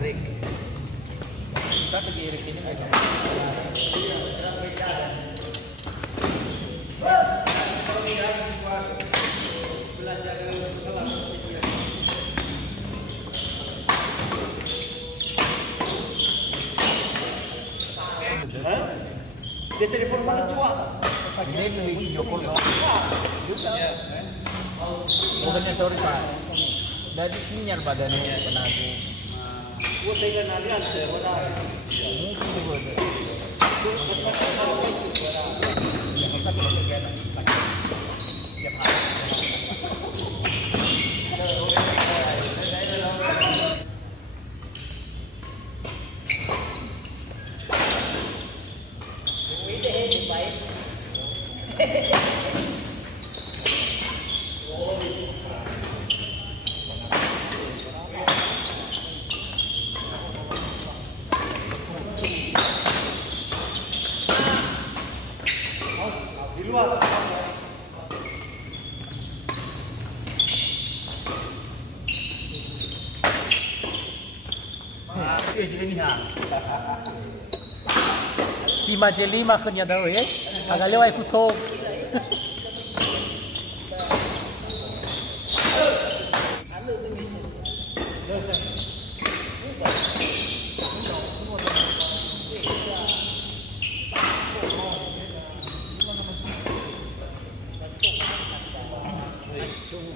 Rick. Kita pergi Rick ini mereka. Dia telepon mana tua? Ini lebih Joko loh. Bukannya sorry Pak. Dari sinyal badannya penagu. Gua saya kenalian saya mana? Mungkin juga. Ya kita bisa kerja lagi. Tiap hari. Di luar. Jadi ni ha. Si Majeli makanya tahu ya. Agak lewat kutok.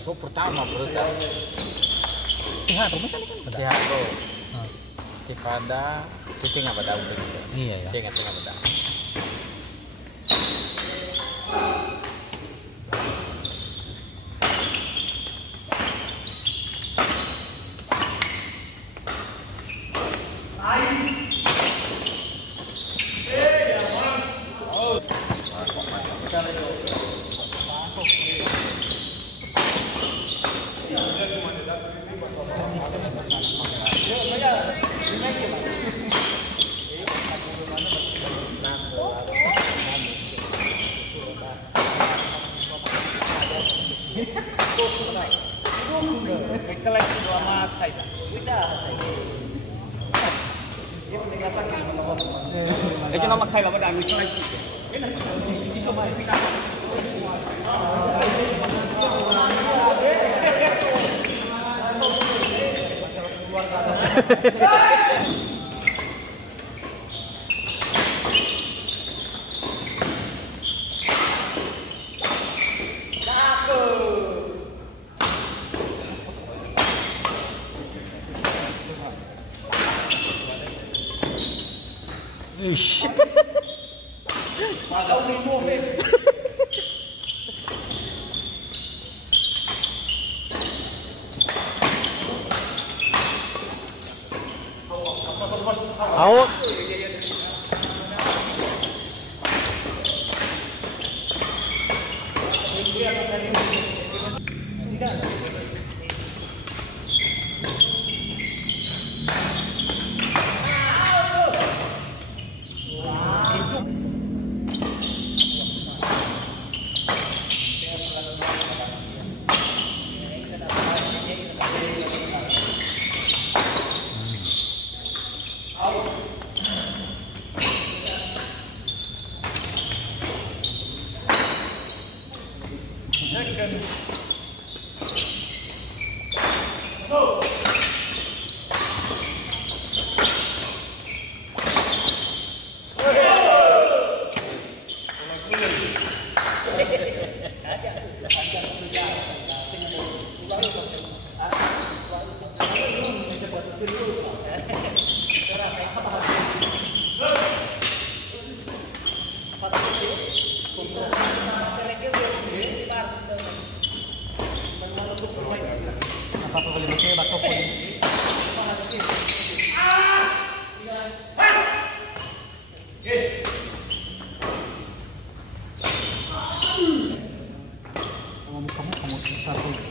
So pertama bro. Tihat, masa ni kan? Tihat bro. Tifada, itu nggak pada udah gitu. Iya ya. Dia nggak pada. Itu nama kai lama dah lucu lagi. Ini semua kita. Ish. Pasal ni mau face. Awak. Apa boleh baca batok pun. Kamu start dulu.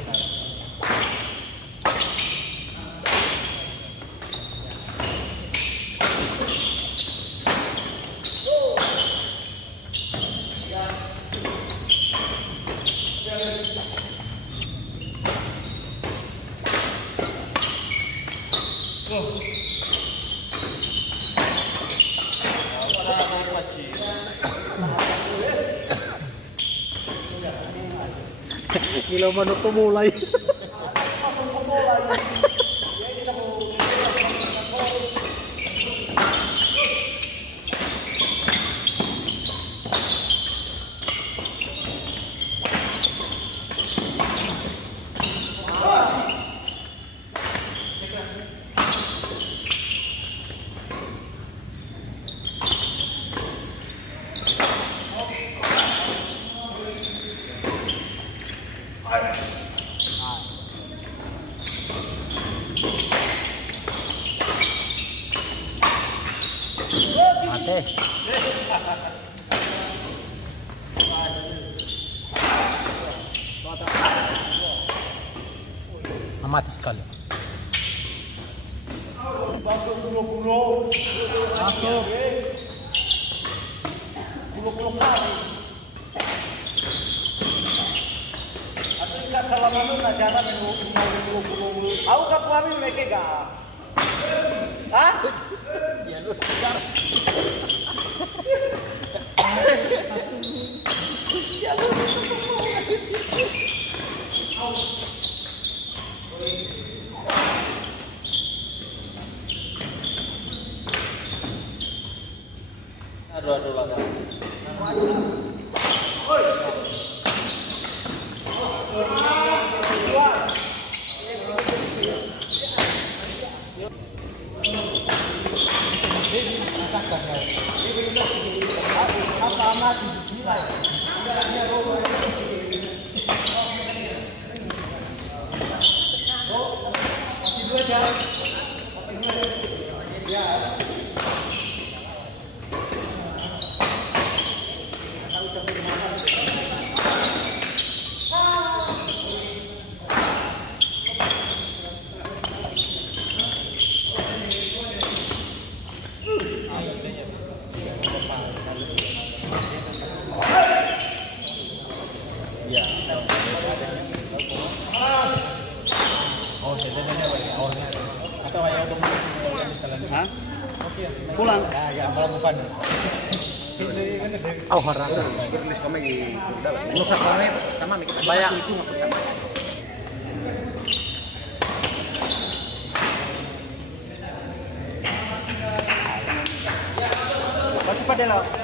Gila manuk pemulai. Mate. Mati sekali. Masuk. Pulau kali. Atau ikat kalau mana nak jalan pulau. Aku kau kami mereka gak? Hah? Ya lu besar. Aduh lah. Hah? Pulang. Oh harap. Nusa kami pertama mikir Banyak. itu nggak pertama. Masih pada lah.